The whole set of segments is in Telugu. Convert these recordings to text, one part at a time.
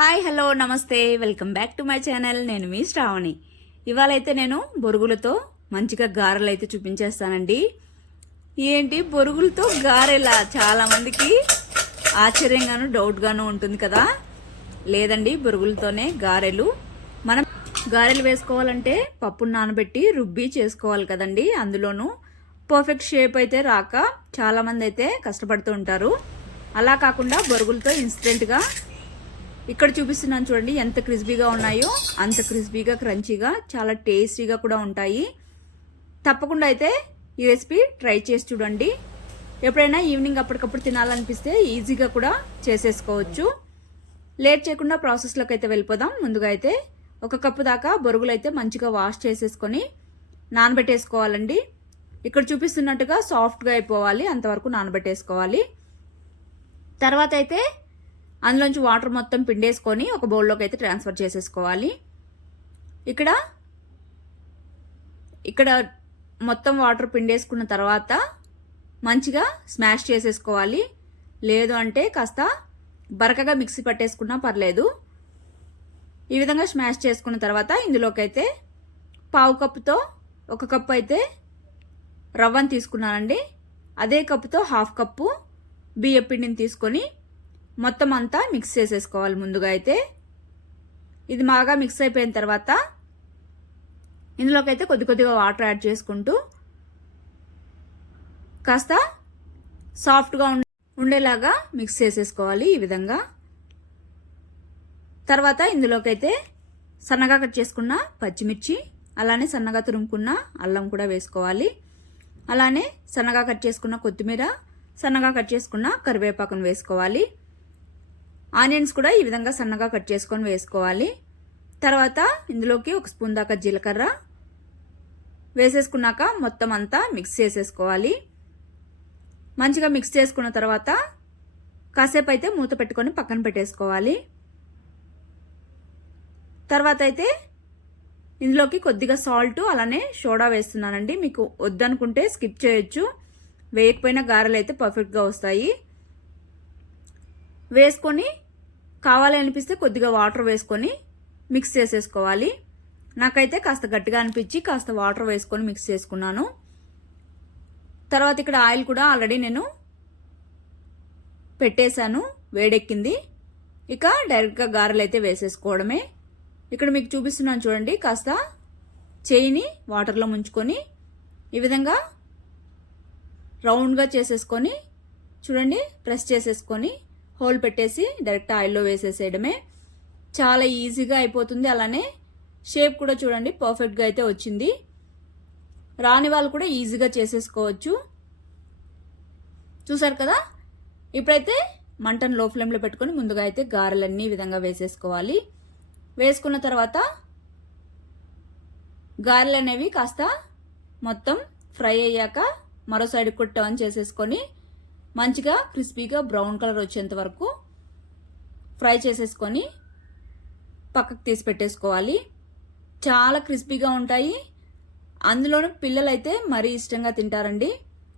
హాయ్ హలో నమస్తే. Welcome back to my channel. నేను మీ శ్రావణి. ఇవాళ అయితే నేను బొరుగులతో మంచిగా గారెలు అయితే చూపించేస్తానండి. ఏంటి? బొరుగులతో గారెలా? చాలా మందికి ఆశ్చర్యంగాను డౌట్గాను ఉంటుంది కదా. లేదండి బొరుగులతోనే గారెలు. మనం గారెలు వేసుకోవాలంటే పప్పును నానబెట్టి రుబ్బి చేసుకోవాలి కదండి. అందులోనూ పర్ఫెక్ట్ షేప్ అయితే రాక చాలామంది అయితే కష్టపడుతూ ఉంటారు. అలా కాకుండా బొరుగులతో ఇన్స్టెంట్గా ఇక్కడ చూపిస్తున్నాను చూడండి ఎంత క్రిస్పీగా ఉన్నాయో అంత క్రిస్పీగా క్రంచీగా చాలా టేస్టీగా కూడా ఉంటాయి. తప్పకుండా అయితే ఈ రెసిపీ ట్రై చేసి చూడండి. ఎప్పుడైనా ఈవినింగ్ అప్పటికప్పుడు తినాలనిపిస్తే ఈజీగా కూడా చేసేసుకోవచ్చు. లేట్ చేయకుండా ప్రాసెస్లోకి అయితే వెళ్ళిపోదాం. ముందుగా అయితే ఒక కప్పు దాకా బొరుగులు అయితే మంచిగా వాష్ చేసేసుకొని నానబెట్టేసుకోవాలండి. ఇక్కడ చూపిస్తున్నట్టుగా సాఫ్ట్గా అయిపోవాలి అంతవరకు నానబెట్టేసుకోవాలి. తర్వాత అయితే అందులోంచి వాటర్ మొత్తం పిండేసుకొని ఒక బౌల్లోకి అయితే ట్రాన్స్ఫర్ చేసేసుకోవాలి. ఇక్కడ ఇక్కడ మొత్తం వాటర్ పిండేసుకున్న తర్వాత మంచిగా స్మాష్ చేసేసుకోవాలి. లేదు అంటే కాస్త బరకగా మిక్సీ పట్టేసుకున్నా పర్లేదు. ఈ విధంగా స్మాష్ చేసుకున్న తర్వాత ఇందులోకి అయితే పావు కప్పుతో ఒక కప్పు అయితే రవ్వను తీసుకున్నానండి. అదే కప్పుతో హాఫ్ కప్పు బియ్య పిండిని తీసుకొని మొత్తం అంతా మిక్స్ చేసేసుకోవాలి ముందుగా అయితే. ఇది బాగా మిక్స్ అయిపోయిన తర్వాత ఇందులోకి అయితే కొద్ది కొద్దిగా వాటర్ యాడ్ చేసుకుంటూ కాస్త సాఫ్ట్గా ఉండేలాగా మిక్స్ చేసేసుకోవాలి ఈ విధంగా. తర్వాత ఇందులోకైతే సన్నగా కట్ చేసుకున్న పచ్చిమిర్చి అలానే సన్నగా తురుముకున్న అల్లం కూడా వేసుకోవాలి. అలానే సన్నగా కట్ చేసుకున్న కొత్తిమీర సన్నగా కట్ చేసుకున్న కరివేపాకును వేసుకోవాలి. ఆనియన్స్ కూడా ఈ విధంగా సన్నగా కట్ చేసుకొని వేసుకోవాలి. తర్వాత ఇందులోకి ఒక స్పూన్ దాకా జీలకర్ర వేసేసుకున్నాక మొత్తం అంతా మిక్స్ చేసేసుకోవాలి. మంచిగా మిక్స్ చేసుకున్న తర్వాత కాసేపు అయితే మూత పెట్టుకొని పక్కన పెట్టేసుకోవాలి. తర్వాత అయితే ఇందులోకి కొద్దిగా సాల్ట్ అలానే సోడా వేస్తున్నానండి. మీకు వద్దనుకుంటే స్కిప్ చేయొచ్చు. వేయకపోయినా గారెలు అయితే పర్ఫెక్ట్గా వస్తాయి. వేసుకొని కావాలి అనిపిస్తే కొద్దిగా వాటర్ వేసుకొని మిక్స్ చేసేసుకోవాలి. నాకైతే కాస్త గట్టిగా అనిపించి కాస్త వాటర్ వేసుకొని మిక్స్ చేసుకున్నాను. తర్వాత ఇక్కడ ఆయిల్ కూడా ఆల్రెడీ నేను పెట్టేశాను వేడెక్కింది. ఇక డైరెక్ట్గా గారెలు అయితే వేసేసుకోవడమే. ఇక్కడ మీకు చూపిస్తున్నాను చూడండి కాస్త చేయిని వాటర్లో ముంచుకొని ఈ విధంగా రౌండ్గా చేసేసుకొని చూడండి ప్రెస్ చేసేసుకొని హోల్ పెట్టేసి డైరెక్ట్ ఆయిల్లో వేసేసేయడమే. చాలా ఈజీగా అయిపోతుంది. అలానే షేప్ కూడా చూడండి పర్ఫెక్ట్గా అయితే వచ్చింది. రాని వాళ్ళు కూడా ఈజీగా చేసేసుకోవచ్చు. చూసారు కదా? ఇప్పుడైతే మంటను లో ఫ్లేమ్లో పెట్టుకొని ముందుగా అయితే గారెలన్నీ ఈ విధంగా వేసేసుకోవాలి. వేసుకున్న తర్వాత గారెలు అనేవి కాస్త మొత్తం ఫ్రై అయ్యాక మరో సైడ్ కూడా టర్న్ చేసేసుకొని మంచిగా క్రిస్పీగా బ్రౌన్ కలర్ వచ్చేంత వరకు ఫ్రై చేసేసుకొని పక్కకు తీసి పెట్టేసుకోవాలి. చాలా క్రిస్పీగా ఉంటాయి. అందులోనూ పిల్లలైతే మరీ ఇష్టంగా తింటారండి.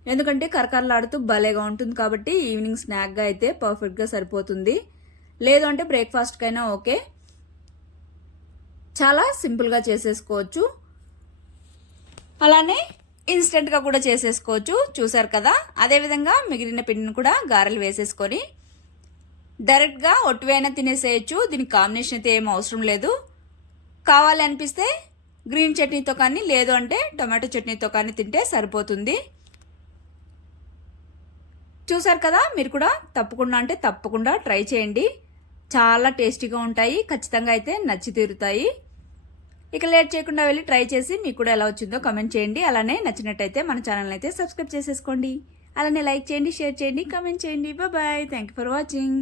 ఎందుకంటే కరకరలాడుతూ భలేగా ఉంటుంది కాబట్టి ఈవినింగ్ స్నాక్గా అయితే పర్ఫెక్ట్గా సరిపోతుంది. లేదు అంటే బ్రేక్ఫాస్ట్కైనా ఓకే. చాలా సింపుల్గా చేసేసుకోవచ్చు. అలానే ఇన్స్టెంట్గా కూడా చేసేసుకోవచ్చు. చూసారు కదా? అదేవిధంగా మిగిలిన పిండిని కూడా గారెలు వేసేసుకొని డైరెక్ట్గా ఒట్టివైనా తినేసేయచ్చు. దీనికి కాంబినేషన్ అయితే ఏం అవసరం లేదు. కావాలనిపిస్తే గ్రీన్ చట్నీతో కానీ లేదు అంటే టొమాటో చట్నీతో కానీ తింటే సరిపోతుంది. చూసారు కదా? మీరు కూడా తప్పకుండా అంటే తప్పకుండా ట్రై చేయండి. చాలా టేస్టీగా ఉంటాయి. ఖచ్చితంగా అయితే నచ్చి తీరుతాయి. ఇక లేట్ చేయకుండా వెళ్ళి ట్రై చేసి మీకు కూడా ఎలా వచ్చిందో కమెంట్ చేయండి. అలానే నచ్చినట్టయితే మన ఛానల్ని అయితే సబ్స్క్రైబ్ చేసేసుకోండి. అలానే లైక్ చేయండి షేర్ చేయండి కమెంట్ చేయండి. Bye thank you for watching